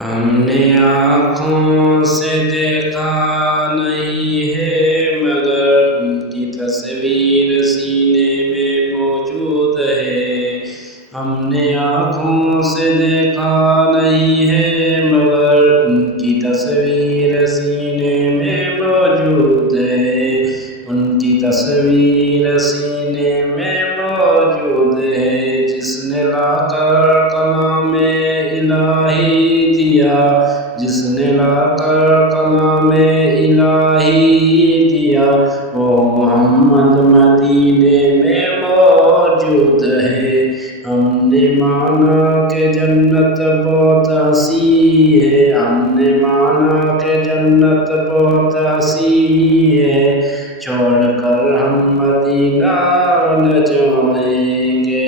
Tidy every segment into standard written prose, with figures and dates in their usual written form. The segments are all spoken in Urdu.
ہم نے آنکھوں سے دیکھا نہیں ہے مگر ان کی تصویر سینے میں موجود ہے۔ ہم نے آنکھوں سے دیکھا نہیں ہے مگر ان کی تصویر سینے میں موجود ہے۔ ان کی تصویر سینے میں موجود ہے۔ جس نے لا کر کلام الہی دیا، جس نے لا کر کلام الہی دیا، وہ محمد مدینے میں موجود ہے۔ ہم نے مانا کہ جنت بہت ہنسی ہے، ہم نے مانا کہ جنت بہت ہنسی ہے، چھوڑ کر ہم مدینہ نہ جائیں گے۔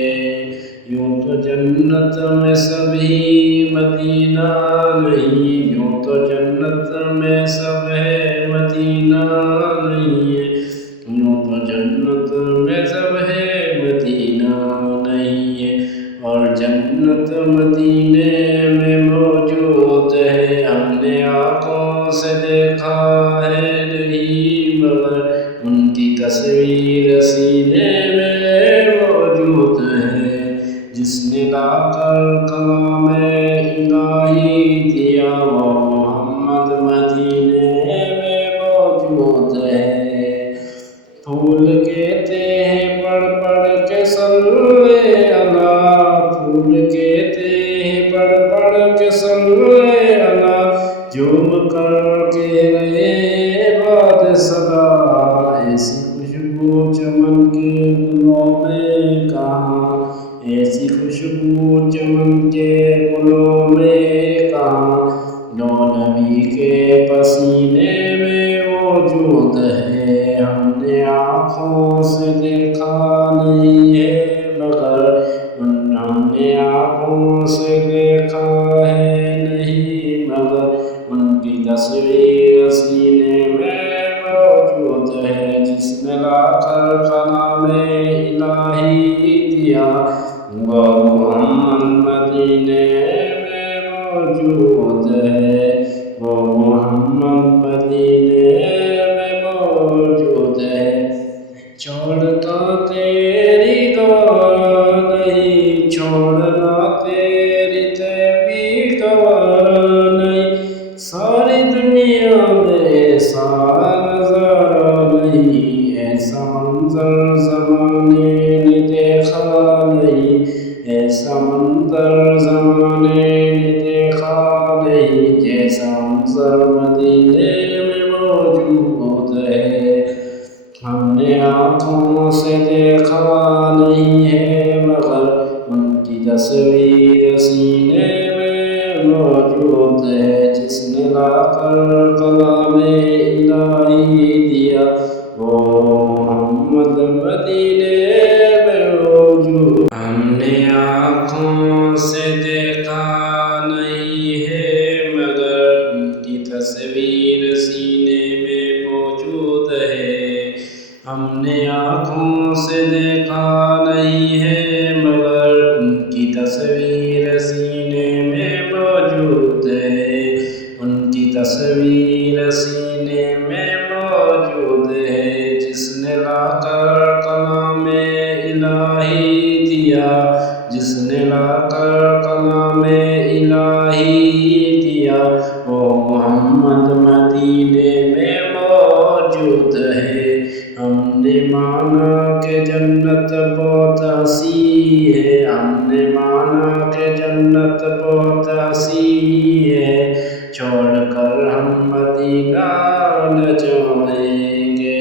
یوں تو جنت میں سبھی مدینہ نہیں، یوں تو جنت میں سب ہے مدینہ نہیں ہے، یوں تو جنت میں سب ہے مدینہ نہیں ہے، اور جنت مدینے میں موجود ہے۔ ہم نے آنکھوں سے دیکھا ہے نہیں مگر ان کی تصویر سینے میں موجود ہے۔ جس نے لا کر کلام الہی دیا، وہ محمد مدینے میں موجود ہے۔ پھول کہتے ہیں پڑھ پڑھ کے صلی اللہ، پھول کہتے ہیں پڑھ پڑھ کے صلی اللہ، جھوم کر کہہ رہے باد صدا، ایسی خوشبو چمن کے گلوں میں کہاں، ایسی خوشبو چمن کے گلوں میں کہاں، جو نبی کے پسینے میں موجود ہے۔ ہم نے آنکھوں سے دیکھا نہیں ہے مگر ہم نے آنکھوں سے دیکھا ہے نہیں مگر ان کی تصویر سینے میں موجود ہے۔ جس نے لا کر کلام الہی دیا، وہ محمد مدینے میں موجود ہے، وہ محمد مدینے میں موجود ہے۔ چھوڑتا تیری گوارا نہیں، چھوڑنا تیری طیبی گوارا نہیں، ساری دنیا میں ایسا نظارہ نہیں، ایسا منظر زمانے نے دیکھا نہیں، ایسا منظر زمانے نے دیکھا نہیں، جیسا منظر مدینے میں موجود ہے۔ ہم نے آنکھوں سے دیکھا نہیں ہے مگر ان کی تصویر سینے میں موجود ہے۔ جس نے لا کر کلام الہی دیا، وہ محمد مدینے میں موجود۔ ہم نے آنکھوں سے دیکھا نہیں ہے مگر ان کی تصویر سینے میں موجود ہے۔ ہم نے آنکھوں سے دیکھا نہیں ہے مگر ان کی تصویر سینے میں موجود ہے، ان کی تصویر سینے میں موجود ہے۔ جس نے لا کر کلام الہی دیا، جس نے لا کر کلام الہی دیا، وہ محمد مدینے میں موجود ہے۔ ہم نے مانا کہ جنت بہت ہنسی ہے، ہم نے مانا کہ جنت بہت ہنسی ہے، چھوڑ کر ہم مدینہ نہ جائیں گے۔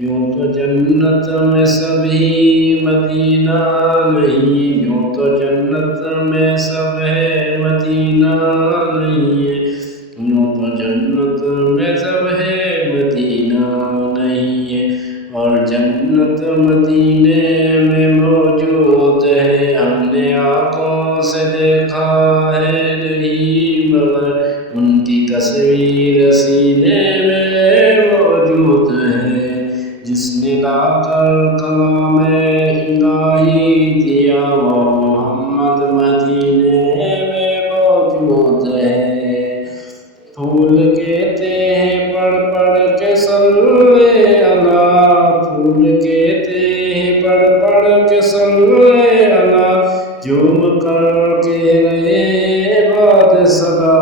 یوں تو جنت میں سبھی مدینہ نہیں، یوں تو جنت میں سب ہے مدینہ نہیں ہے، یوں تو جنت میں سب ہے مدینہ نہیں ہے، اور جنت مدینے میں موجود ہے۔ ہم نے آنکھوں سے دیکھا ہے نہیں مگر ان کی تصویر سینے میں موجود ہے۔ جس نے لا کر کلام الہی دیا، وہ محمد مدینے میں موجود ہے۔ صدا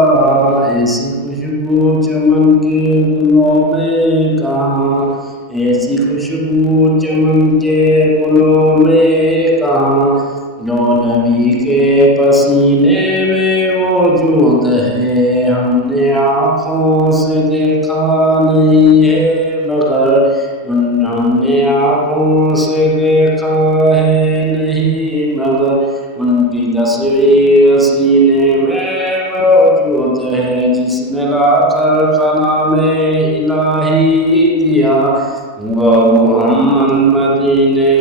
ایسی خوشبو چمن کے گلوں میں کہاں، ایسی خوشبو چمن کے گلوں میں کہاں، جو نبی کے پسینے میں موجود ہے۔ ہم نے آنکھوں سے دیکھا نہیں ہے مگر ہم نے آنکھوں سے دیکھا ہے نہیں مگر ان کی تصویر سینے میں موجود ہے۔ جس نے لا کر کلام الہی دیا وہ محمد مدینے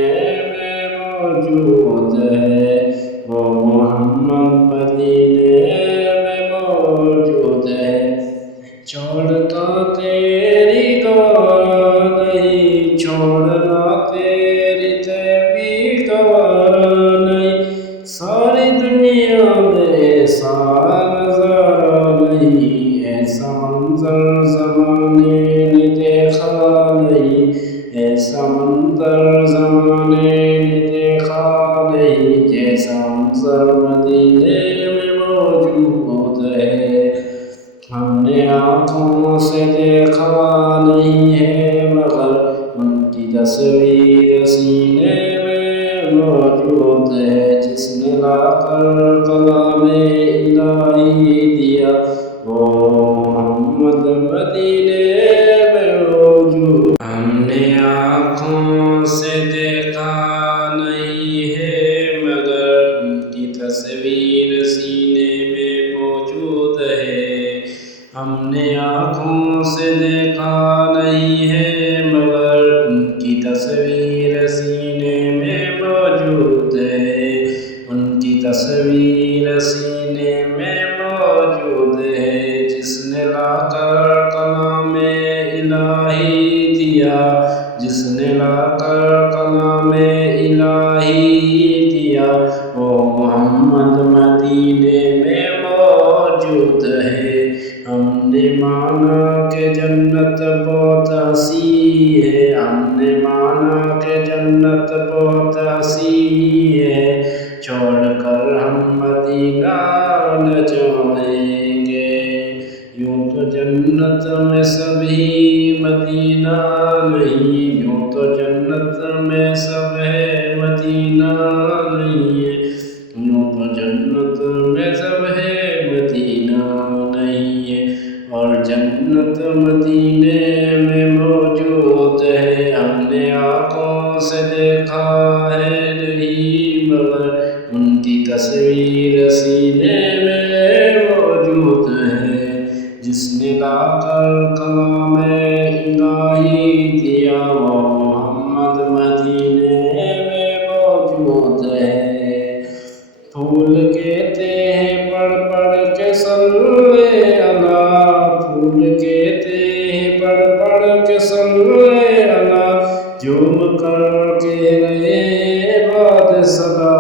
میں موجود ہے، وہ محمد مدینے میں موجود ہے۔ چھوڑتا تیری گوارا نہیں، چھوڑنا تیری طیبی گوارا نہیں، ساری دنیا میں ایسا نظارہ نہیں، ایسا منظر زمانے نے دیکھا نہیں، ایسا منظر زمانے نے دیکھا نہیں، جیسا منظر مدینے میں موجود ہے۔ ہم نے آنکھوں سے دیکھا نہیں ہے مگر ان کی تصویر سینے میں موجود ہے۔ جس نے لا کر کلام الہی دیا وہ محمد مدینے میں موجود۔ ہم نے آنکھوں سے دیکھا نہیں ہے مگر ان کی تصویر سینے میں موجود ہے۔ ہم نے آنکھوں سے دیکھا نہیں ہے مگر ان کی تصویر سینے میں موجود ہے، ان کی تصویر سینے میں موجود ہے۔ جس نے لا کر کلام الہی دیا، جس نے لا کر کلام الہی دیا وہ محمد مدینے میں موجود ہے۔ ہم نے مانا کہ جنت بہت ہنسی ہے، ہم نے مانا کہ جنت بہت ہنسی ہے، چھوڑ کر ہم مدینہ نہ جائیں گے۔ یوں تو جنت میں سب ہی مدینہ نہیں، یوں تو جنت میں سب ہے مدینہ نہیں ہے، یوں تو جنت میں سب ہے مدینہ نہیں ہے، اور جنت مدینے میں موجود ہے۔ ہم نے آنکھوں سے دیکھا ہے نہیں مگر ان کی تصویر سینے میں موجود ہے۔ جس نے لا کر کلام الہی دیا وہ محمد مدینے میں موجود ہے۔ پھول کہتے ہیں پڑھ پڑھ کے صلی اللہ، پھول کہتے ہیں پڑھ پڑھ کے صلی اللہ، جھوم کر کہہ رہے باد صدا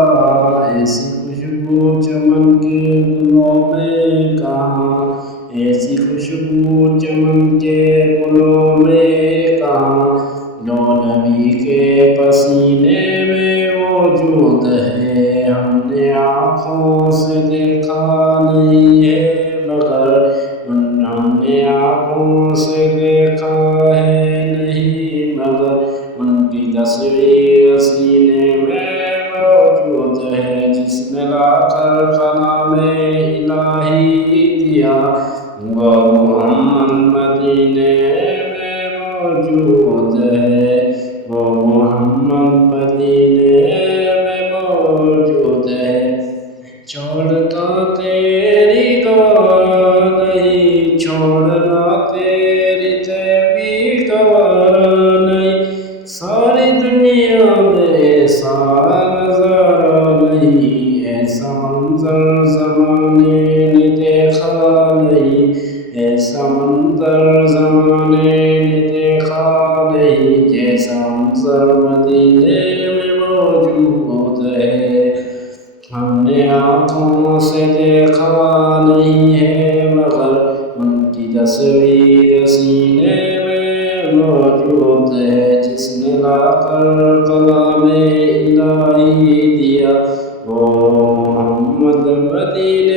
ایسی خوشبو چمن کے گلوں میں کہاں، ایسی خوشبو چمن کے گلوں میں کہاں، جو نبی کے پسینے میں موجود ہے۔ ہم نے آنکھوں سے دیکھا نہیں ہے مگر ہم نے آنکھوں سے دیکھا ہے نہیں مگر ان کی تصویر سینے میں موجود ہے۔ جس نے لا کر کلام الہی دیا وہ محمد مدینے میں موجود ہے، وہ محمد مدینے میں موجود ہے۔ چھوڑتا تیری گوارا نہیں، چھوڑنا تیری طیبی گوارا نہیں، ساری دنیا میں ایسا نظارہ نہیں، ایسا منظر زمانے نے دیکھا نہیں، ایسا منظر زمانے نے دیکھا نہیں، جیسا منظر مدینے میں موجود ہے۔ ہم نے آنکھوں سے دیکھا نہیں ہے مگر ان کی تصویر سینے میں موجود ہے۔ جس نے لا کر کلام الہی دیا وہ محمد مدینے